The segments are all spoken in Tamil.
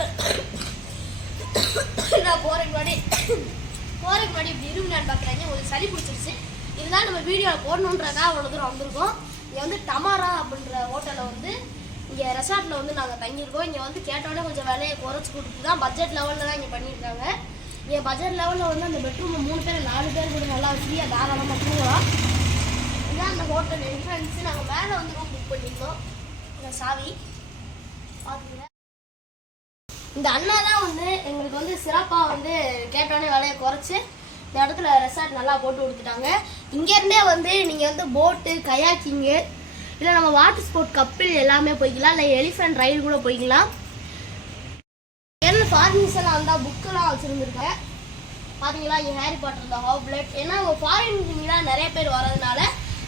நாட்கள் நான் போகிறக்கு முன்னாடி. போகிறக்கு முன்னாடி இப்படி இருமினான்னு பார்க்குறாங்க உங்களுக்கு சளி பிடிச்சிருச்சு. இதுதான் நம்ம வீடியோவில் போடணுன்றதா அவ்வளோ தூரம் வந்திருக்கோம். இங்கே வந்து டமாரா அப்படின்ற ஹோட்டலில் வந்து இங்கே ரெசார்ட்டில் வந்து நாங்கள் தங்கியிருக்கோம். இங்கே வந்து கேட்டோடனே கொஞ்சம் விலையை குறைச்சி கொடுத்து தான் பட்ஜெட் லெவலில் தான் இங்கே பண்ணியிருக்காங்க. இங்கே பட்ஜெட் லெவலில் வந்து அந்த பெட்ரூம் மூணு பேர் நாலு பேர் கூட நல்லா ஃப்ரீயாக தாராளமாக தூங்கலாம். இதுதான் அந்த ஹோட்டல் என்ட்ரன்ஸு நாங்கள் மேலே வந்து ரூம் புக் பண்ணியிருந்தோம். இந்த சாவி. பார்த்துங்க இந்த அண்ணா தான் வந்து எங்களுக்கு வந்து சிறப்பாக வந்து கேட்டோடனே விலையை குறைச்சி இந்த இடத்துல ரெசார்ட் நல்லா போட்டு கொடுத்துட்டாங்க. இங்கேருந்தே வந்து நீங்கள் வந்து போட்டு கயாக்கிங்கு இல்லை நம்ம வாட்டர் ஸ்போர்ட் கப்பிள் எல்லாமே போய்க்கலாம். இல்லை எலிஃபென்ட் ரைடு கூட போய்க்கலாம். என்ன ஃபாரின்ஸ் எல்லாம் வந்தால் புக்கெல்லாம் வச்சுருந்துருக்கேன் பார்த்தீங்களா இங்கே ஹேரி பாட்டர் இந்த ஹாப்லெட் பிளட் ஏன்னா இங்கே ஃபாரின்லாம் நிறைய பேர் வர்றதுனால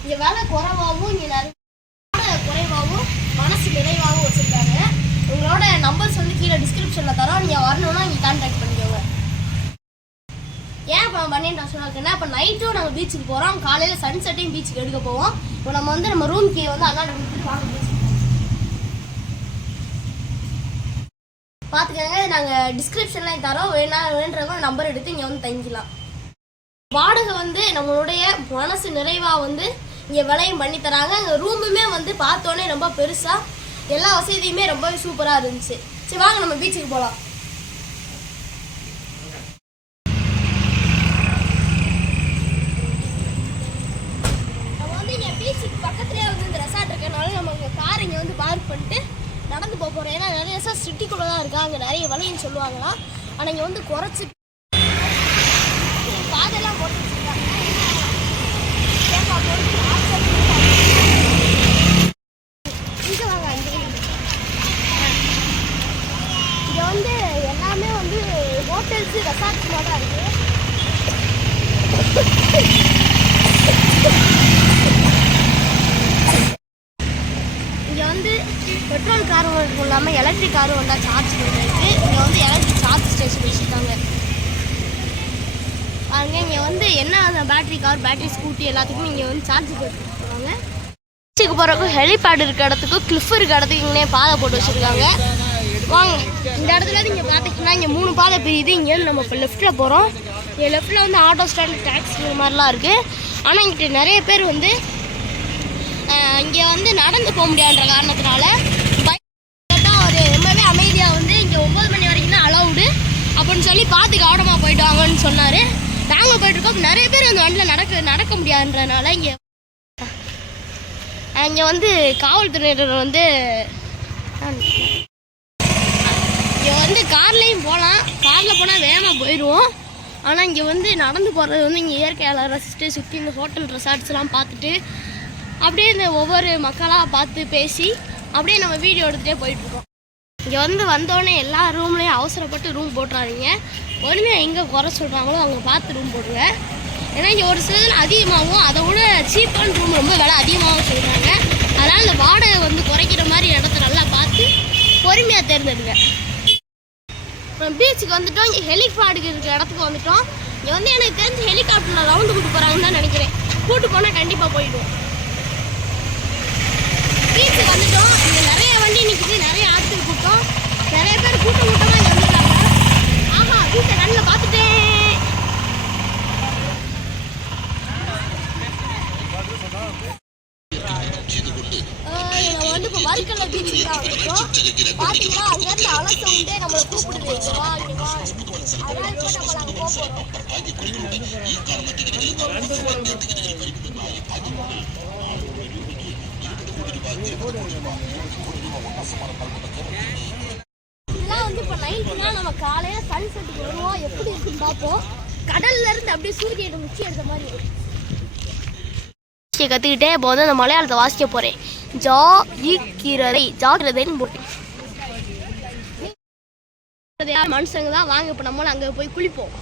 இங்கே விலை குறைவாகவும் இங்கே நிறைய விலை குறைவாகவும் மனசு நிறைவாகவும் வச்சுருக்காங்க உங்களோட நம்பர்ஸ் வந்து கீழே டிஸ்கிரிப்ஷனில் தரோம் நீங்கள் வரணும்னா நீங்கள் கான்டாக்ட் பண்ணிக்கோங்க ஏன் இப்போ இப்போ நைட்டும் நாங்கள் பீச்சுக்கு போகிறோம் காலையில் சன் செட்டையும் பீச்சுக்கு எடுக்க போவோம். இப்போ நம்ம வந்து நம்ம ரூம் கீ வந்து அண்ணா கொடுத்துட்டு வாங்க பார்த்துக்கோங்க நாங்கள் டிஸ்கிரிப்ஷன்லாம் தரோம். வேணா வேணுன்றவங்க நம்பர் எடுத்து இங்கே வந்து தங்கிக்கலாம். வாடகை வந்து நம்மளுடைய மனசு நிறைவாக வந்து இங்கே விலையும் பண்ணி தராங்க. அங்கே ரூமுமே வந்து பார்த்தோன்னே ரொம்ப பெருசாக எல்லா வசதியுமே ரொம்பவே சூப்பராக இருந்துச்சு. சரி வாங்க நம்ம பீச்சுக்கு போகலாம் நம்ம வந்து இங்கே பீச்சுக்கு பக்கத்துலேயே வந்து இந்த ரெசார்ட் இருக்கனால நம்ம இங்கே கார் இங்கே வந்து பார்க் பண்ணிட்டு நடந்து போக போகிறோம் ஏன்னா நிறைய ரெசார்ட் சிட்டிக்குள்ளே தான் இருக்காங்க. நிறைய விலைன்னு சொல்லுவாங்களாம். ஆனால் இங்கே வந்து குறைச்சி பாதெல்லாம் போட்டு வச்சிருக்காங்க தேங்காய் போட்டு ஆசை இங்கே வாங்க இங்கே இங்கே வந்து எல்லாமே வந்து ஹோட்டல்ஸ் ரெசார்ட்ஸ் தான் இருக்குது இங்கே வந்து பெட்ரோல் கார் இல்லாமல் எலக்ட்ரிக் காரும் வந்தால் சார்ஜ் பண்ணுறதுக்கு இங்கே வந்து எலக்ட்ரிக் சார்ஜ் ஸ்டேஷன் வச்சுருக்காங்க. பாருங்க இங்கே வந்து என்ன பேட்டரி கார் பேட்டரி ஸ்கூட்டி எல்லாத்துக்குமே இங்கே வந்து சார்ஜ் போட்டுருக்காங்க. பீச்சுக்கு போகிறக்கும் ஹெலிபேட் இருக்க இடத்துக்கும் கிளிஃப் இருக்க இடத்துக்கு இங்கே பாதை போட்டு வச்சுருக்காங்க. வாங்க இந்த இடத்துல வந்து இங்கே பார்த்தீங்கன்னா இங்கே மூணு பாதை பிரியுது. இங்கேருந்து நம்ம இப்போ லெஃப்ட்டில் போகிறோம் இங்கே லெஃப்ட்டில் வந்து ஆட்டோ ஸ்டாண்ட் டேக்ஸி மாதிரிலாம் இருக்குது ஆனால் இங்கிட்ட நிறைய பேர் வந்து இங்கே வந்து நடந்து போக முடியாதுன்ற காரணத்தினால பைக் தான் ஒரு ரொம்பவே அமைதியாக வந்து இங்கே ஒம்பது மணி வரைக்கும் தான் அலௌடு அப்படின்னு சொல்லி பார்த்து கவனமாக போயிட்டு வாங்கன்னு சொன்னார். நாங்கள் போயிட்டுருக்கோம் நிறைய பேர் அந்த வண்டியில் நடக்க நடக்க முடியாதுன்றனால இங்கே இங்கே வந்து காவல்துறையினர் வந்து இங்கே வந்து கார்லேயும் போகலாம் காரில் போனால் வேகமாக போயிடுவோம். ஆனால் இங்கே வந்து நடந்து போகிறது வந்து இங்கே இயற்கையால் ரசிச்சுட்டு சுற்றி இந்த ஹோட்டல் ரெசார்ட்ஸ்லாம் பார்த்துட்டு அப்படியே இந்த ஒவ்வொரு மக்களாக பார்த்து பேசி அப்படியே நம்ம வீடியோ எடுத்துகிட்டே போயிட்டுருக்கோம். இங்கே வந்து வந்தோடனே எல்லா ரூம்லேயும் அவசரப்பட்டு ரூம் போட்டுறாதீங்க. பொறுமையாக எங்கே குறை சொல்கிறாங்களோ அவங்க பார்த்து ரூம் போடுங்க. ஏன்னா இங்கே ஒரு சிலதில் அதிகமாகவும் அதை விட சீப்பான ரூம் ரொம்ப விலை அதிகமாகவும் சொல்கிறாங்க அதனால் இந்த வாடகை வந்து குறைக்கிற மாதிரி இடத்த நல்லா பார்த்து பொறுமையாக தேர்ந்தெடுங்க. அப்புறம் பீச்சுக்கு வந்துட்டோம். இங்கே ஹெலிகாப்டருக்கு இருக்கிற இடத்துக்கு வந்துட்டோம். இங்கே வந்து எனக்கு தெரிஞ்சு ஹெலிகாப்டரில் ரவுண்டு கூட்டு போகிறாங்கன்னு தான் நினைக்கிறேன். கூட்டு போனால் கண்டிப்பாக போயிடுவோம் பீச்சுக்கு வந்துட்டோம் இங்கே நிறைய வண்டி நிற்குது நிறைய ஆட்கள் கூட்டம் நிறைய பேர் கூட்டம் கூட்டமாக இங்கே வந்துருக்காங்க ஆஹா பீச்சை கண்ணில் பார்த்துட்டேன். வந்து இப்போ வர்க்கல பீச்சுக்கு தான் வந்துட்டோம் பார்த்தீங்கன்னா அங்கேருந்து அலச உண்டே நம்மளை கூப்பிடுது. இங்க வா இங்க வா. அதனால இப்போ நம்ம அங்கே போக போகிறோம் இதெல்லாம் வந்து இப்போ நைட்டுனா நம்ம சன்செட்டுக்கு வருவோம் எப்படி இருக்குன்னு பார்ப்போம் கடல்ல இருந்து அப்படியே சூரியனை முச்சி எடுத்த மாதிரி இருக்கும் கற்றுக்கிட்டே இப்போ வந்து அந்த மலையாளத்தை வாசிக்க போகிறேன் ஜா ஈக்கிறதை ஜாக்கிரதைன்னு போட்டேன் மனுஷங்க தான் வாங்க இப்போ நம்மளும் அங்கே போய் குளிப்போம்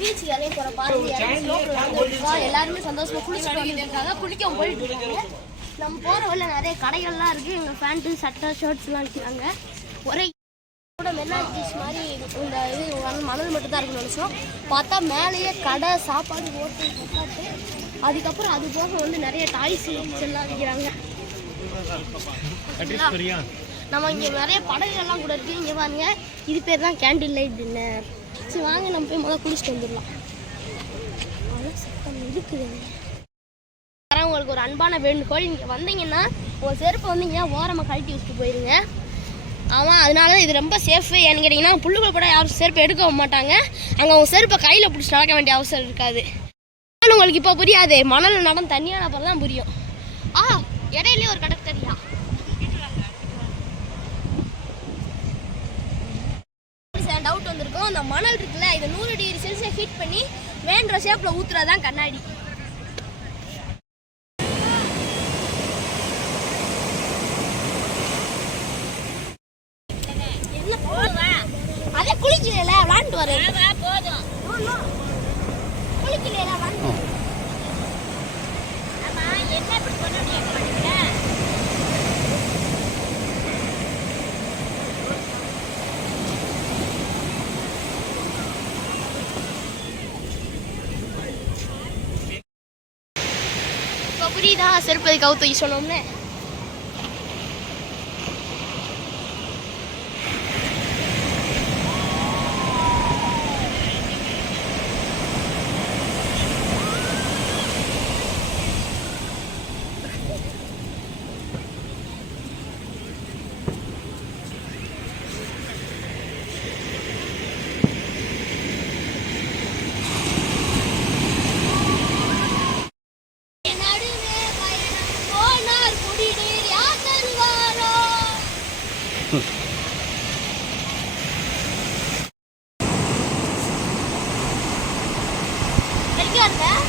பீச்சுக்கு இறங்கி போகிற பாருங்க எல்லாருமே சந்தோஷமா குளிச்சுட்டு வந்துருக்காங்க குளிக்க போயிட்டு இருக்காங்க நம்ம போகிற வழியில் நிறைய கடைகள்லாம் இருக்குது எங்கள் பேண்ட்டு சட்டை ஷர்ட்ஸ்லாம் விற்கிறாங்க ஒரே கூட மென்னாஜ் பீச் மாதிரி இந்த இது மணல் மட்டும் தான் இருக்குன்னு நினச்சோம். பார்த்தா மேலேயே கடை சாப்பாடு ஹோட்டல் ரெசார்ட்டு அதுக்கப்புறம் அது போக வந்து நிறைய டாய்ஸ் எல்லாம் விற்கிறாங்க நம்ம இங்க நிறைய படகுகள்லாம் கூட இருக்கு. இங்க பாருங்க. இது பேர் தான் கேண்டில் லைட் டின்னர் சரி வாங்க நம்ம போய் முதல்ல குளிச்சுட்டு வந்துடலாம். அதான் சத்தம் இருக்குது உங்களுக்கு ஒரு அன்பான வேண்டுகோள். இங்கே வந்தீங்கன்னா உங்கள் செருப்பை வந்தீங்கன்னா ஓரமாக கழட்டி வச்சுட்டு போயிருங்க. ஆமாம் அதனால தான் இது ரொம்ப சேஃபு ஏன்னு கேட்டிங்கன்னா புல்லுகள் கூட யாரும் செருப்பு எடுக்க மாட்டாங்க. அங்கே அவங்க செருப்பை கையில் பிடிச்சி நடக்க வேண்டிய அவசரம் இருக்காது. ஆனால் உங்களுக்கு இப்போ புரியாது மணல் நடந்து தண்ணியான அப்புறம் தான் புரியும். ஆ இடையிலே ஒரு கடற்கரையா டவுட் வந்திருக்கும். அந்த மணல் இருக்குல்ல இதை நூறு டிகிரி செல்சியஸ் ஹீட் பண்ணி வேண்ட ஷேப்பில் ஊற்றுறதான் கண்ணாடி என்ன போடுறேன் அதே குளிக்கல விளாண்டு வரேன் போதும் குளிக்கல விளாண்டு ஆமா என்ன இப்படி பண்ண முடியாது இப்போ புரியுதா? செருப்பதி கவுத்து சொன்னோம்னு ಅಲ್ಲ